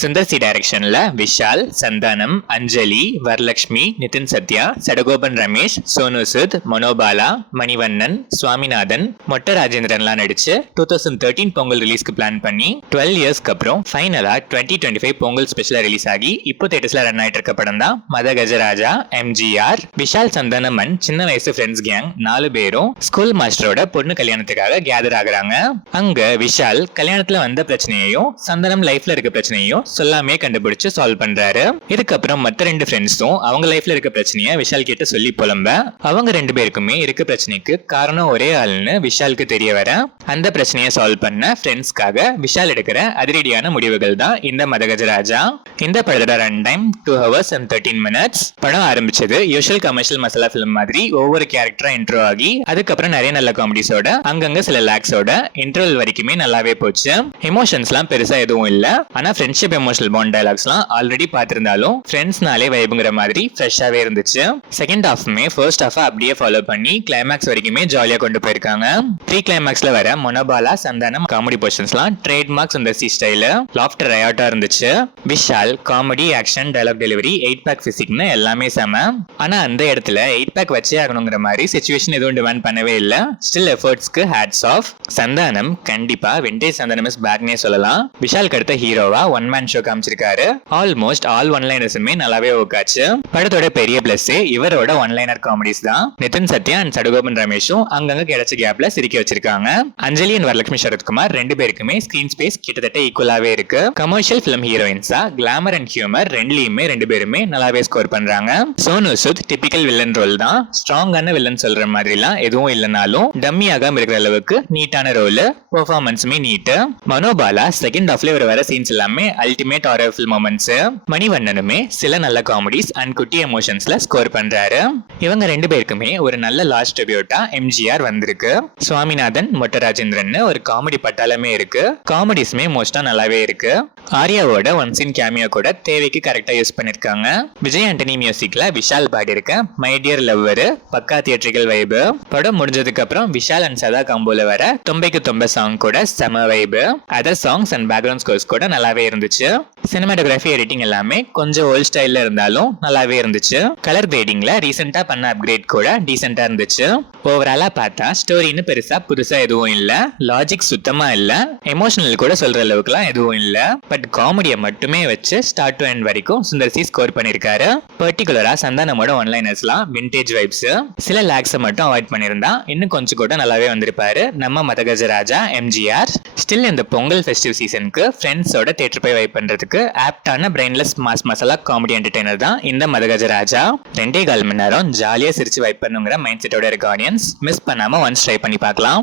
Sundar C டைரக்ஷன்ல விஷால், சந்தானம், அஞ்சலி, வரலட்சுமி, நிதின் சத்யா, சடகோபன் ரமேஷ், சோனு சூத், மனோபாலா, மணிவண்ணன், சுவாமிநாதன், மொட்ட ராஜேந்திரன்லாம் நடிச்சு 2013 பொங்கல் ரிலீஸ்க்கு பிளான் பண்ணி 12 இயர்ஸ்க்கு அப்புறம் ஃபைனலா 2025 பொங்கல் ஸ்பெஷலா ரிலீஸ் ஆகி இப்போ தியேட்டர்ஸ்ல ரன் ஆயிட்டு இருக்க படம் தான் மத கஜராஜா. எம்ஜிஆர், விஷால், சந்தானம் அண்ட் சின்ன வயசு ஃப்ரெண்ட்ஸ் கேங் 4 பேரும் ஸ்கூல் மாஸ்டரோட பொண்ணு கல்யாணத்துக்காக கேதர் ஆகுறாங்க. அங்க விஷால் கல்யாணத்துல வந்த பிரச்சனையையும் சந்தானம் லைஃப்ல இருக்க பிரச்சனையும் சொல்லாமே கண்டுபிடிச்சு சால்வ் பண்றாரு. இதுக்கப்புறம் மத்த 2 ஃப்ரெண்ட்ஸும் அவங்க லைஃப்ல இருக்க பிரச்சனைய விஷால் கிட்ட சொல்லி புலம்ப அவங்க 2 பேருக்குமே இருக்க பிரச்சனைக்கு காரணம் ஒரே ஆள்னு விஷாலுக்கு தெரிய வர அந்த பிரச்சனையை சால்வ் பண்ண ஃப்ரெண்ட்ஸ்க்காக விஷால் எடுக்கிற அதிரடியான முடிவுகள் தான் இந்த மதகஜராஜா. இந்த படத்தோட run time 2 hours and 13 minutes. படம் ஆரம்பிச்சது யூஷுவல் கமர்ஷியல் மசாலா பிலிம் மாதிரி ஒவ்வொரு கேரக்டரா இன்ட்ரோ ஆகி அதுக்கப்புறம் நிறைய நல்ல காமெடிஸோட அங்கங்க சில லாக்ஸோட இன்டர்வல் வரைக்குமே நல்லாவே போச்சு. எமோஷன்ஸ்லாம் பெருசா எதுவும் இல்ல. ஆனா ஃப்ரெண்ட்ஷிப் எமோஷனல் பாண்ட் டயலாக்ஸ்லாம் ஆல்ரெடி பார்த்திருந்தாலும் ஃப்ரெண்ட்ஸ்னாலே வைபுங்கிற மாதிரி ஃப்ரெஷ்ஷாவே இருந்துச்சு. செகண்ட் ஹாஃப்மே ஃபர்ஸ்ட் ஹாஃப் அப்படியே ஃபாலோ பண்ணி கிளைமேக்ஸ் வரைக்குமே ஜாலியா கொண்டு போயிருக்காங்க. ப்ரீ கிளைமேக்ஸ்ல வர மொனபாலா, சந்தானம் காமெடி போர்ஷன்ஸ்லாம் trademark Sundar C style laughter ரயாட்டா இருந்துச்சு. Vishal comedy, action, dialogue delivery, 8 pack பிசிக்னு எல்லாமே செம. ஆனா அந்த இடத்துல 8 பேக் வச்சே ஆகணுங்கிற மாதிரி சிச்சுவேஷன் எதுவும் டிமாண்ட் பண்ணவே இல்ல. ஸ்டில் எஃபர்ட்ஸ்க்கு ஹேட்ஸ் ஆஃப். சந்தானம் கண்டிப்பா விண்டேஜ் சந்தானம் இஸ் பேக்னே சொல்லலாம். விஷாலுக்கு அடுத்த ஹீரோவா ஒன் மேன் ஷோ காமிச்சிருக்காரு. ஆல்மோஸ்ட் ஆல் ஒன்லைனர்ஸுமே நல்லாவே ஓகாச்சு. படத்தோட பெரிய பிளஸ் இவரோட ஒன்லைனர் காமெடிஸ் தான். நிதின் சத்யா அண்ட் சடகோபன் ரமேஷும் அங்கங்க கிடைச்ச கேப்ல சிரிக்க வச்சிருக்காங்க. அஞ்சலி அண்ட் வரலட்சுமி சரத்குமார் 2 பேருக்குமே ஸ்கிரீன் ஸ்பேஸ் கிட்டத்தட்ட ஈக்குவலாவே இருக்கு. கமர்ஷியல் பிலிம் ஹீரோயின்ஸா கிளாமர் அண்ட் ஹியூமர் ரெண்டுலயுமே 2 பேருமே நல்லாவே ஸ்கோர் பண்றாங்க. Sonu Sood typical villain role தான். ஸ்ட்ராங்கான வில்லன் சொல்ற மாதிரிலாம் எதுவும் இல்லைனாலும் டம்மி ஆகாம இருக்கிற அளவுக்கு நீட்டான ரோல், பெர்ஃபார்மன்ஸுமே நீட். மனோபாலா செகண்ட் ஹாஃப்ல வர சீன்ஸ் எல்லாமே அல்டிமேட் ஹாரர் ஃபில் மொமெண்ட்ஸ். மணிவண்ணனுமே சில நல்ல காமெடிஸ் அண்ட் குட்டி எமோஷன்ஸ்ல ஸ்கோர் பண்றாரு. இவங்க 2 பேருக்குமே ஒரு நல்ல லாஸ்ட் ட்ரிபியூட்டா எம்ஜிஆர் வந்திருக்கு. சுவாமிநாதன், மொட்ட ராஜேந்திரன் ஒரு காமெடி பட்டாளமே இருக்கு. காமெடிஸ்மே மோஸ்டா நல்லாவே இருக்கு. ஆர்யாவோட ஒன் சீன் கேமியோ கூட தேவைக்கு கரெக்டா யூஸ் பண்ணிருக்காங்க. விஜய் ஆண்டனி மியூசிக்ல விஷால் பாடி இருக்க மை டியர் லவ்வர் பக்கா தியேட்ரிக்கல் வைபு. படம் முடிஞ்சதுக்கு அப்புறம் விஷால் அண்ட் சதா காம்போல வர தொம்பைக்கு தொம்ப சாங் கூட செம vibe. Other songs and background scores கூட நல்லாவே இருந்துச்சு. சினிமாட்டோகிராஃபி, எடிட்டிங் எல்லாமே கொஞ்சம் ஓல்ட் ஸ்டைல்ல இருந்தாலும் நல்லாவே இருந்துச்சு. கலர் கிரேடிங்ல ரீசெண்டா பண்ண அப்கிரேட் கூட டீசெண்டா இருந்துச்சு. ஓவராலா பார்த்தா ஸ்டோரின்னு பெருசா புதுசா எதுவும் இல்ல. லாஜிக் சுத்தமா இல்ல. எமோஷனல் கூட சொல்ற அளவுக்குலாம் எதுவும் இல்ல. பட் காமெடியை மட்டுமே வச்சு ஸ்டார்ட் டு எண்ட் வரைக்கும் சுந்தர் சி ஸ்கோர் பண்ணிருக்காரு. பர்டிகுலரா சந்தானமோட ஒன்லைனர்ஸ்லாம் விண்டேஜ் வைப்ஸ். சில லாக்ஸை மட்டும் அவாய்ட் பண்ணிருந்தா இன்னும் கொஞ்சம் கூட நல்லாவே வந்திருப்பாரு நம்ம மதகஜராஜா எம்ஜிஆர். ஸ்டில் இந்த பொங்கல் ஃபெஸ்டிவ் சீசனுக்கு ஃப்ரெண்ட்ஸோட தியேட்டர் போய் வைப் பண்றதுக்கு ஆப்டான brainless mass masala comedy entertainer தான் இந்த மதகஜராஜா. 2.25 மணி நேரம் ஜாலியா சிரிச்சு வைப் பண்ணுங்கிற மைண்ட் செட்டோட இருக்க ஆடியன்ஸ் மிஸ் பண்ணாம ஒன்ஸ் ட்ரை பண்ணி பார்க்கலாம்.